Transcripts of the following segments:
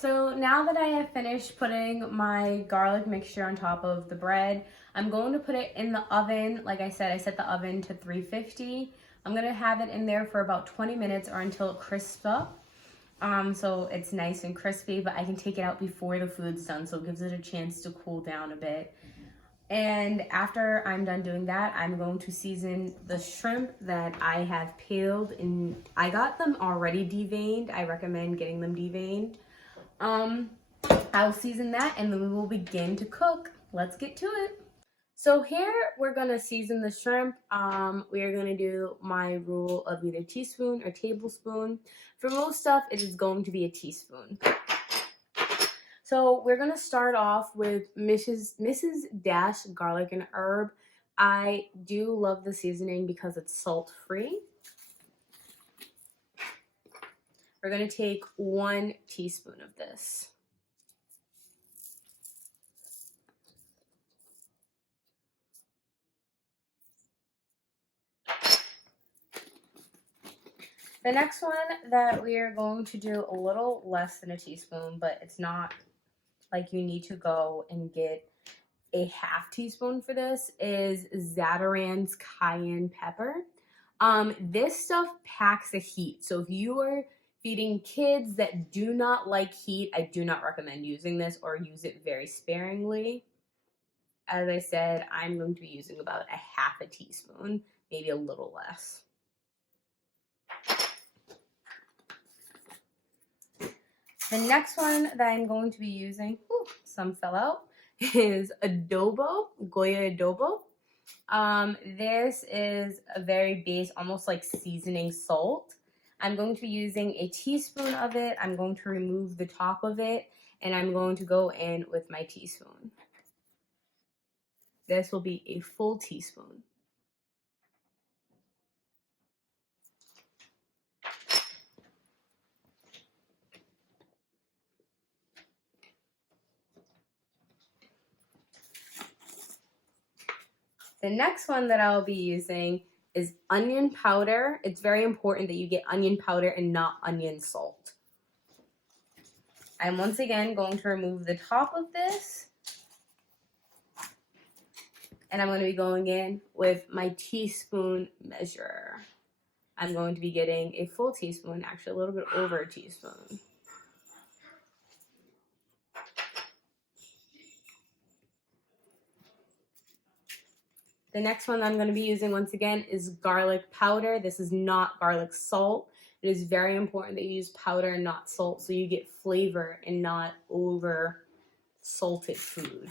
So now that I have finished putting my garlic mixture on top of the bread, I'm going to put it in the oven. Like I said, I set the oven to 350. I'm gonna have it in there for about 20 minutes or until it crisps up. So it's nice and crispy, but I can take it out before the food's done, so it gives it a chance to cool down a bit. And after I'm done doing that, I'm going to season the shrimp that I have peeled, and I got them already deveined. I recommend getting them deveined. I'll season that and then we will begin to cook. Let's get to it. So here we're gonna season the shrimp. We are gonna do my rule of either teaspoon or tablespoon. For most stuff, it is going to be a teaspoon. So we're gonna start off with Mrs.Dash garlic and herb. I do love the seasoning because it's salt-free. We're gonna take 1 teaspoon of this. The next one that we are going to do a little less than a teaspoon, but it's not like you need to go and get a half teaspoon for this, is Zatarain's cayenne pepper. This stuff packs a heat. So if you are feeding kids that do not like heat, I do not recommend using this or use it very sparingly. As I said, I'm going to be using about a half a teaspoon, maybe a little less. The next one that I'm going to be using, some fell out, is Adobo, Goya Adobo. This is a very base, almost like seasoning salt. I'm going to be using a teaspoon of it. I'm going to remove the top of it, and I'm going to go in with my teaspoon. This will be a full teaspoon. The next one that I'll be using is onion powder. It's very important that you get onion powder and not onion salt. I'm once again going to remove the top of this, and I'm going to be going in with my teaspoon measure. I'm going to be getting a full teaspoon, actually a little bit over a teaspoon. The next one I'm going to be using once again is garlic powder. This is not garlic salt. It is very important that you use powder and not salt so you get flavor and not over salted food.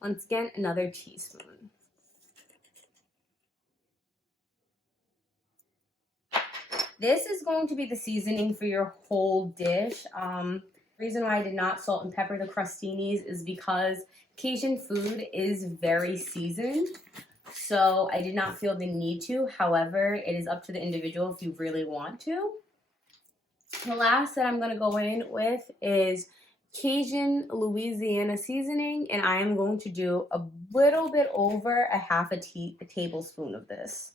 Once again, another teaspoon. This is going to be the seasoning for your whole dish. The reason why I did not salt and pepper the crostinis is because Cajun food is very seasoned. So I did not feel the need to. However, it is up to the individual if you really want to. The last that I'm going to go in with is Cajun Louisiana seasoning, and I am going to do a little bit over a half a tablespoon of this.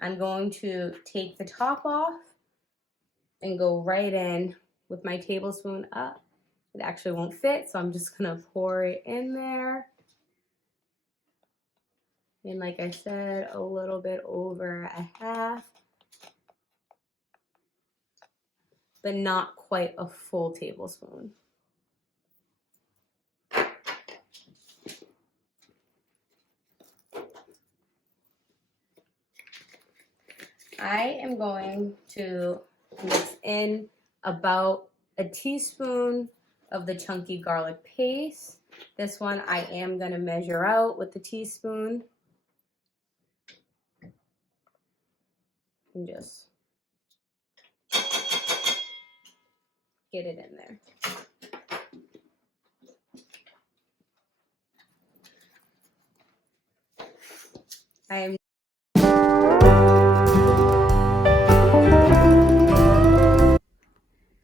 I'm going to take the top off and go right in with my tablespoon up. It actually won't fit, so I'm just going to pour it in there. And like I said, a little bit over a half, but not quite a full tablespoon. I am going to mix in about a teaspoon of the chunky garlic paste. This one I am going to measure out with the teaspoon. And just get it in there.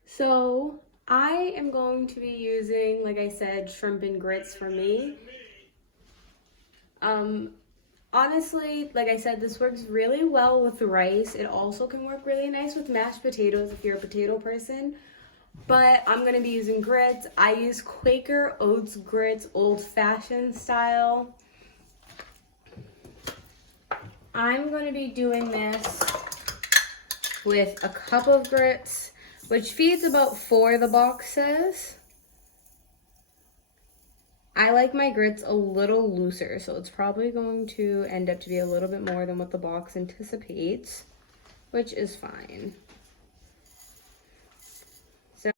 So I am going to be using, like I said, shrimp and grits for me. Honestly, like I said, this works really well with rice. It also can work really nice with mashed potatoes if you're a potato person. But I'm going to be using grits. I use Quaker Oats grits, old-fashioned style. I'm going to be doing this with a cup of grits, which feeds about 4, the box says. I like my grits a little looser, so it's probably going to end up to be a little bit more than what the box anticipates, which is fine. So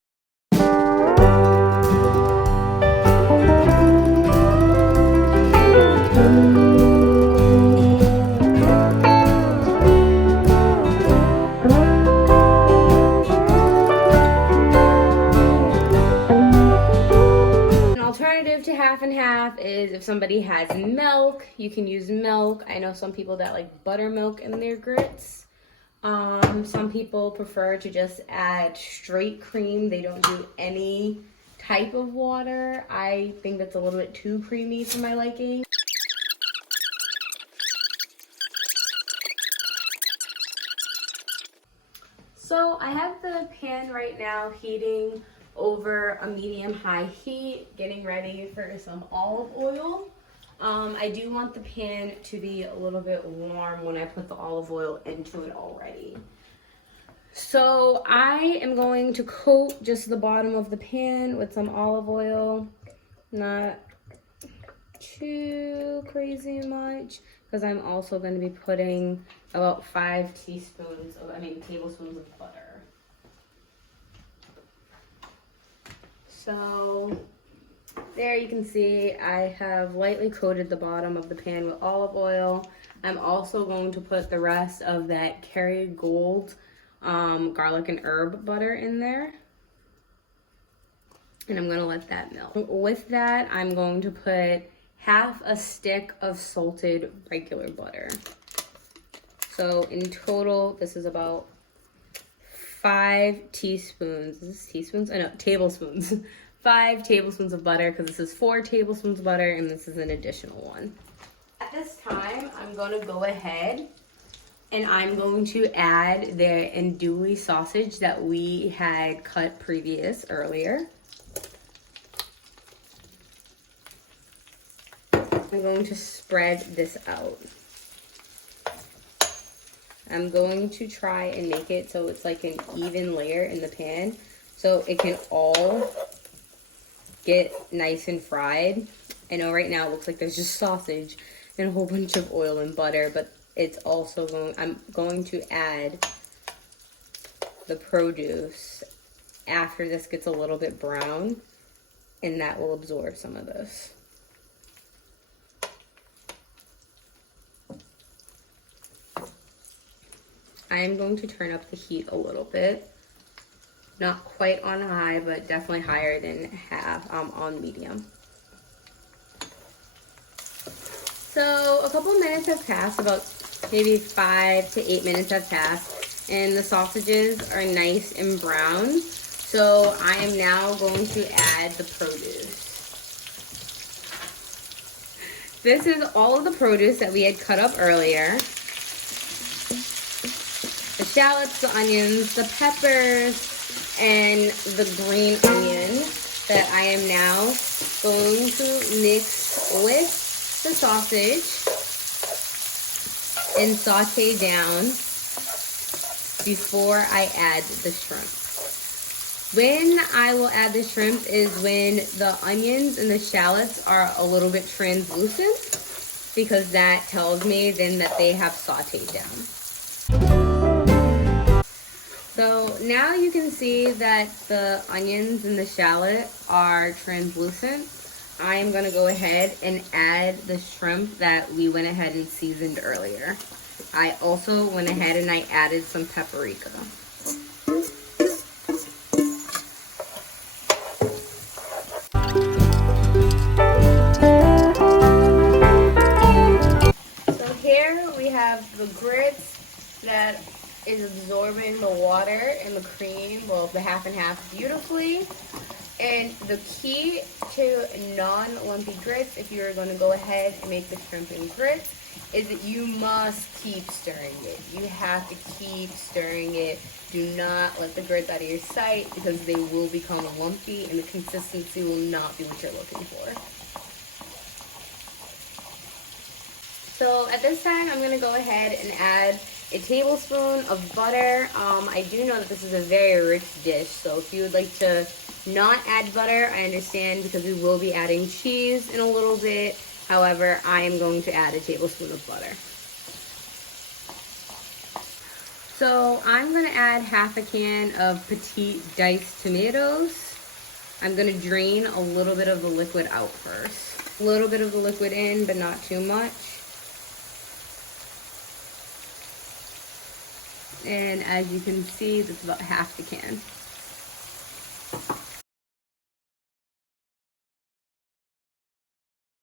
to half and half is if somebody has milk, you can use milk. I know some people that like buttermilk in their grits. Some people prefer to just add straight cream. They don't do any type of water. I think that's a little bit too creamy for my liking. So I have the pan right now heating over a medium-high heat, getting ready for some olive oil. I do want the pan to be a little bit warm when I put the olive oil into it already. So I am going to coat just the bottom of the pan with some olive oil, not too crazy much, because I'm also going to be putting about 5 tablespoons of butter. So there you can see I have lightly coated the bottom of the pan with olive oil. I'm also going to put the rest of that Kerrygold garlic and herb butter in there. And I'm going to let that melt. With that, I'm going to put half a stick of salted regular butter. So in total, this is about 5 teaspoons. Is this teaspoons? No, tablespoons. 5 tablespoons of butter, because this is 4 tablespoons of butter and this is an additional one. At this time, I'm going to go ahead and I'm going to add the Andouille sausage that we had cut earlier. I'm going to spread this out. I'm going to try and make it so it's like an even layer in the pan so it can all get nice and fried. I know right now it looks like there's just sausage and a whole bunch of oil and butter, but it's also I'm going to add the produce after this gets a little bit brown, and that will absorb some of this. I am going to turn up the heat a little bit. Not quite on high, but definitely higher than half on medium. So a couple minutes have passed, about maybe 5 to 8 minutes have passed, and the sausages are nice and brown. So I am now going to add the produce. This is all of the produce that we had cut up earlier. The shallots, the onions, the peppers, and the green onion that I am now going to mix with the sausage and saute down before I add the shrimp. When I will add the shrimp is when the onions and the shallots are a little bit translucent, because that tells me then that they have sauteed down. So now you can see that the onions and the shallot are translucent. I am going to go ahead and add the shrimp that we went ahead and seasoned earlier. I also went ahead and I added some paprika. So here we have the grits that is absorbing the water and the cream, well, the half and half beautifully. And the key to non-lumpy grits, if you're going to go ahead and make the shrimp and grits, is that you must keep stirring it. You have to keep stirring it. Do not let the grits out of your sight because they will become lumpy and the consistency will not be what you're looking for. So at this time, I'm going to go ahead and add a tablespoon of butter. I do know that this is a very rich dish, so if you would like to not add butter, I understand because we will be adding cheese in a little bit. However, I am going to add a tablespoon of butter. So I'm going to add half a can of petite diced tomatoes. I'm going to drain a little bit of the liquid out first. A little bit of the liquid in, but not too much. And as you can see, that's about half the can.